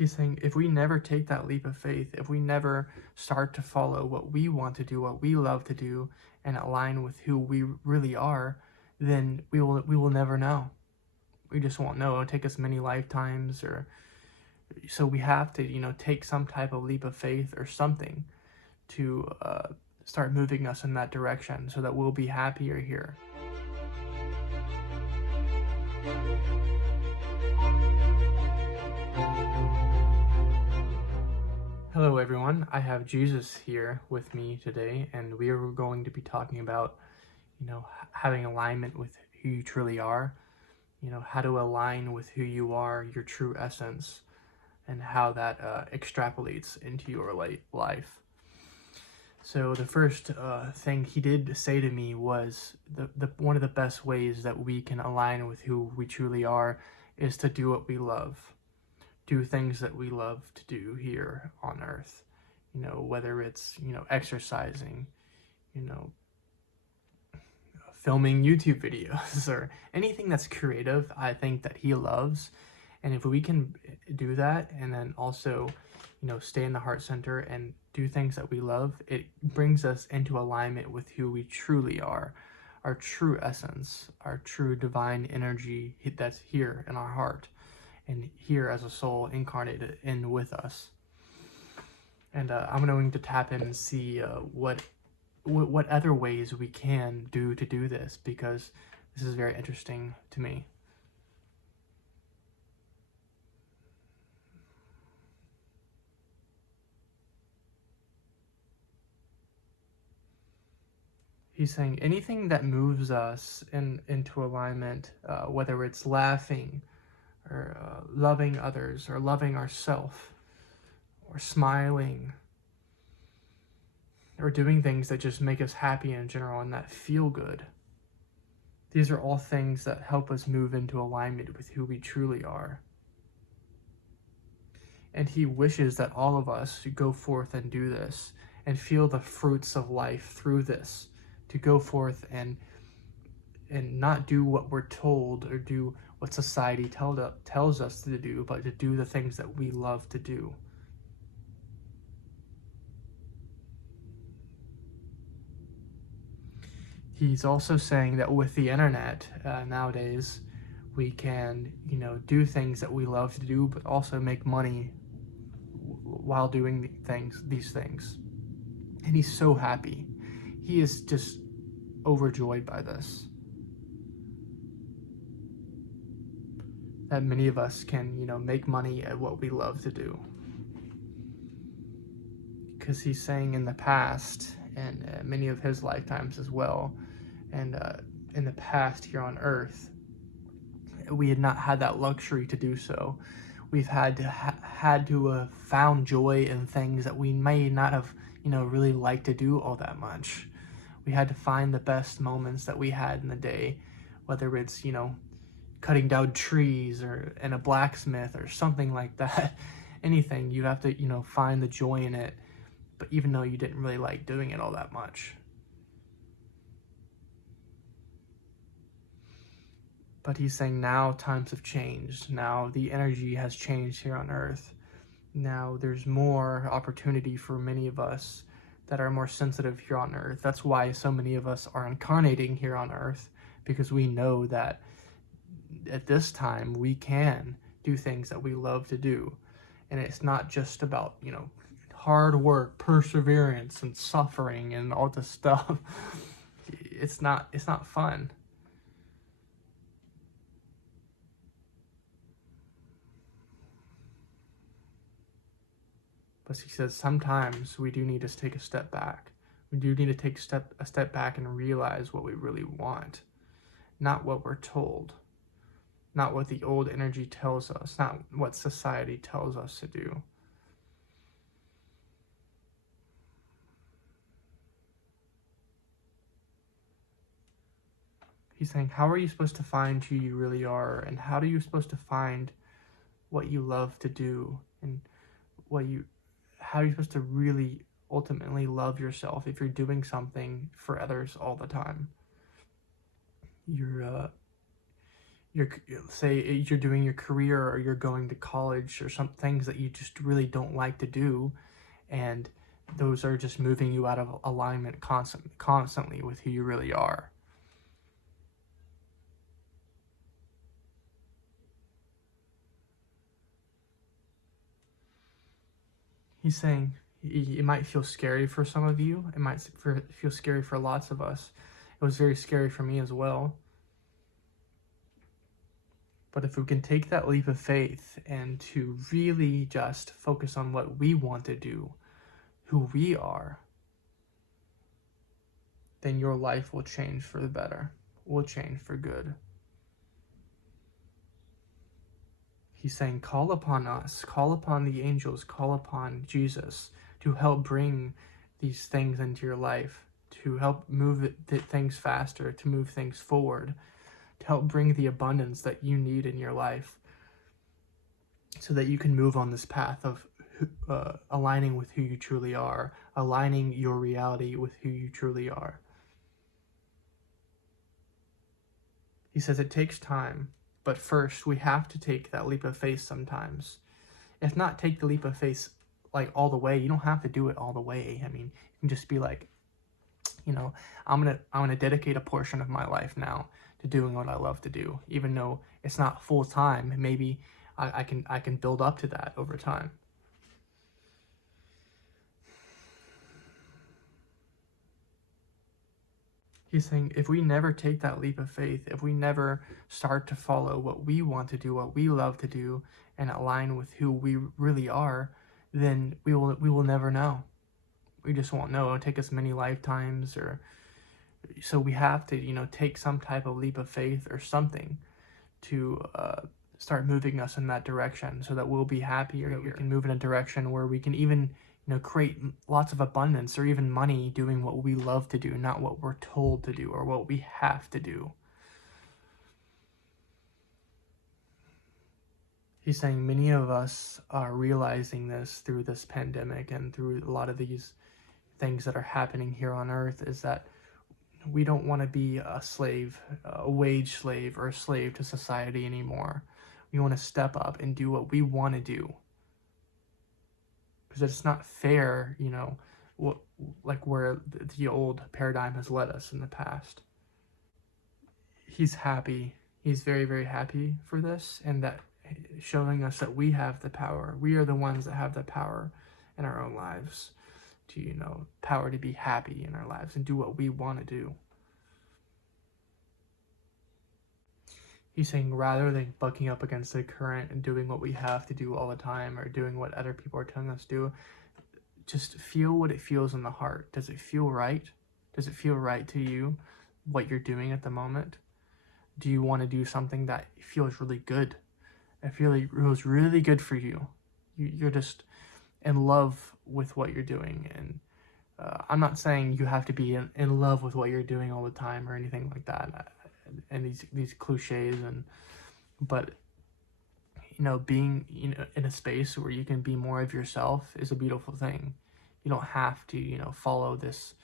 He's saying if we never take that leap of faith, if we never start to follow what we want to do, what we love to do, and align with who we really are, then we will never know. We just won't know. It'll take us many lifetimes, or so we have to, take some type of leap of faith or something to start moving us in that direction so that we'll be happier here. Hello everyone, I have Jesus here with me today, and we are going to be talking about, having alignment with who you truly are, how to align with who you are, your true essence, and how that extrapolates into your life. So the first thing he did say to me was one of the best ways that we can align with who we truly are is to do what we love. Do things that we love to do here on earth, whether it's, exercising, filming YouTube videos or anything that's creative. I think that he loves. And if we can do that and then also, stay in the heart center and do things that we love, it brings us into alignment with who we truly are, our true essence, our true divine energy that's here in our heart and here as a soul incarnated in with us. And I'm going to tap in and see what other ways we can do to do this, because this is very interesting to me. He's saying anything that moves us into alignment, whether it's laughing or loving others or loving ourselves or smiling or doing things that just make us happy in general and that feel good. These are all things that help us move into alignment with who we truly are. And he wishes that all of us go forth and do this and feel the fruits of life through this, to go forth and not do what we're told or do what society tells us to do, but to do the things that we love to do. He's also saying that with the internet nowadays, we can, do things that we love to do, but also make money while doing these things. And he's so happy. He is just overjoyed by this. That many of us can, make money at what we love to do. Because he's saying in the past, and many of his lifetimes as well, and in the past here on Earth, we had not had that luxury to do so. We've had to found joy in things that we may not have, really liked to do all that much. We had to find the best moments that we had in the day, whether it's, cutting down trees or in a blacksmith or something like that. Anything, you have to, find the joy in it, but even though you didn't really like doing it all that much. But he's saying now times have changed. Now the energy has changed here on Earth. Now there's more opportunity for many of us that are more sensitive here on Earth. That's why so many of us are incarnating here on Earth, because we know that at this time we can do things that we love to do. And it's not just about, hard work, perseverance, and suffering and all this stuff. It's not fun. But he says sometimes we do need to take a step back. We do need to take a step back and realize what we really want, not what we're told, not what the old energy tells us, not what society tells us to do. He's saying, how are you supposed to find who you really are, and how are you supposed to find what you love to do, and how are you supposed to really ultimately love yourself if you're doing something for others all the time? say you're doing your career, or you're going to college, or some things that you just really don't like to do, and those are just moving you out of alignment constantly with who you really are. He's saying it might feel scary for some of you. It might feel scary for lots of us. It was very scary for me as well. But if we can take that leap of faith and to really just focus on what we want to do, who we are, then your life will change for the better, will change for good. He's saying, call upon us, call upon the angels, call upon Jesus to help bring these things into your life, to help move things faster, to move things forward, to help bring the abundance that you need in your life so that you can move on this path of aligning with who you truly are, aligning your reality with who you truly are. He says it takes time, but first we have to take that leap of faith sometimes. If not take the leap of faith like all the way, you don't have to do it all the way. I mean, you can just be like, you know, I'm gonna dedicate a portion of my life now to doing what I love to do, even though it's not full time. Maybe I can build up to that over time. He's saying if we never take that leap of faith, if we never start to follow what we want to do, what we love to do, and align with who we really are, then we will never know. We just won't know. It'll take us many lifetimes, or so we have to, you know, take some type of leap of faith or something to start moving us in that direction, so that we'll be happier, that we can move in a direction where we can even, you know, create lots of abundance or even money doing what we love to do, not what we're told to do or what we have to do. He's saying many of us are realizing this through this pandemic and through a lot of these things that are happening here on earth, is that we don't want to be a slave, a wage slave, or a slave to society anymore. We want to step up and do what we want to do. Because it's not fair, you know, like where the old paradigm has led us in the past. He's happy. He's very, very happy for this, and that showing us that we have the power. We are the ones that have the power in our own lives to, you know, power to be happy in our lives and do what we want to do. He's saying rather than bucking up against the current and doing what we have to do all the time, or doing what other people are telling us to do, just feel what it feels in the heart. Does it feel right? Does it feel right to you, what you're doing at the moment? Do you want to do something that feels really good? It feels really good for you. You're just in love with what you're doing. And I'm not saying you have to be in love with what you're doing all the time or anything like that, and these cliches, but you know, being, you know, in a space where you can be more of yourself is a beautiful thing. You don't have to, you know, follow this,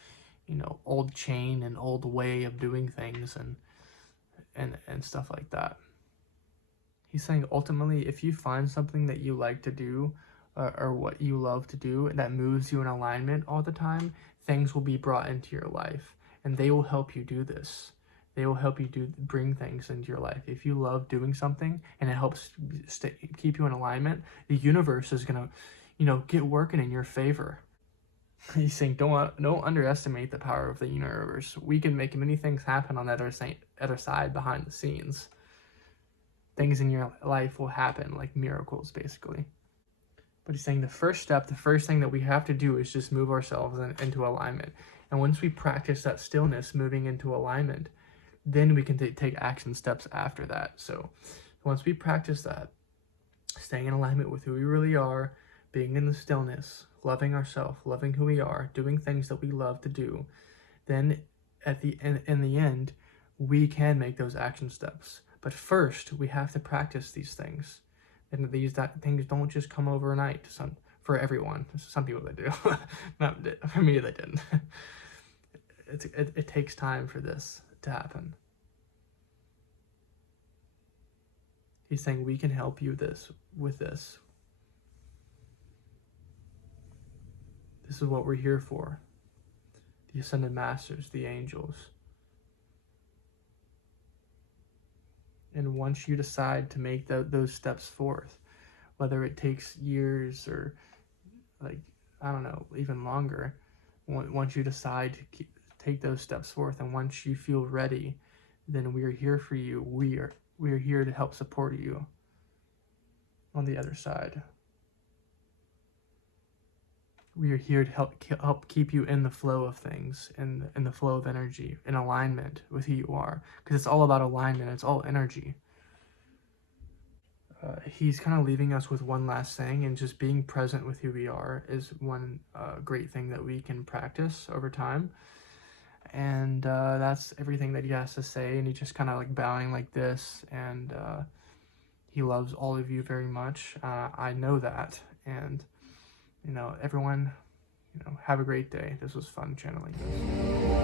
you know, old chain and old way of doing things and stuff like that. He's saying ultimately, if you find something that you like to do, or what you love to do, that moves you in alignment all the time, things will be brought into your life, and they will help you do this. They will help you bring things into your life. If you love doing something and it helps keep you in alignment, the universe is gonna, you know, get working in your favor. He's saying don't underestimate the power of the universe. We can make many things happen on the other side behind the scenes. Things in your life will happen like miracles, basically. But he's saying the first thing that we have to do is just move ourselves into alignment. And once we practice that stillness, moving into alignment, then we can take action steps after that. So once we practice that, staying in alignment with who we really are, being in the stillness, loving ourselves, loving who we are, doing things that we love to do, then in the end, we can make those action steps. But first, we have to practice these things. And things don't just come overnight. For everyone, some people they do. Not for me, they didn't. It takes time for this to happen. He's saying we can help you with this. This is what we're here for. The Ascended Masters, the angels. And once you decide to make those steps forth, whether it takes years or, like, I don't know, even longer, once you decide to take those steps forth, and once you feel ready, then we are here for you. We are here to help support you on the other side. We are here to help keep you in the flow of things, in the flow of energy, in alignment with who you are, because it's all about alignment. It's all energy. He's kind of leaving us with one last thing, and just being present with who we are is one great thing that we can practice over time. And that's everything that he has to say, and he's just kind of like bowing like this, and he loves all of you very much. I know that, and everyone, have a great day. This was fun channeling this.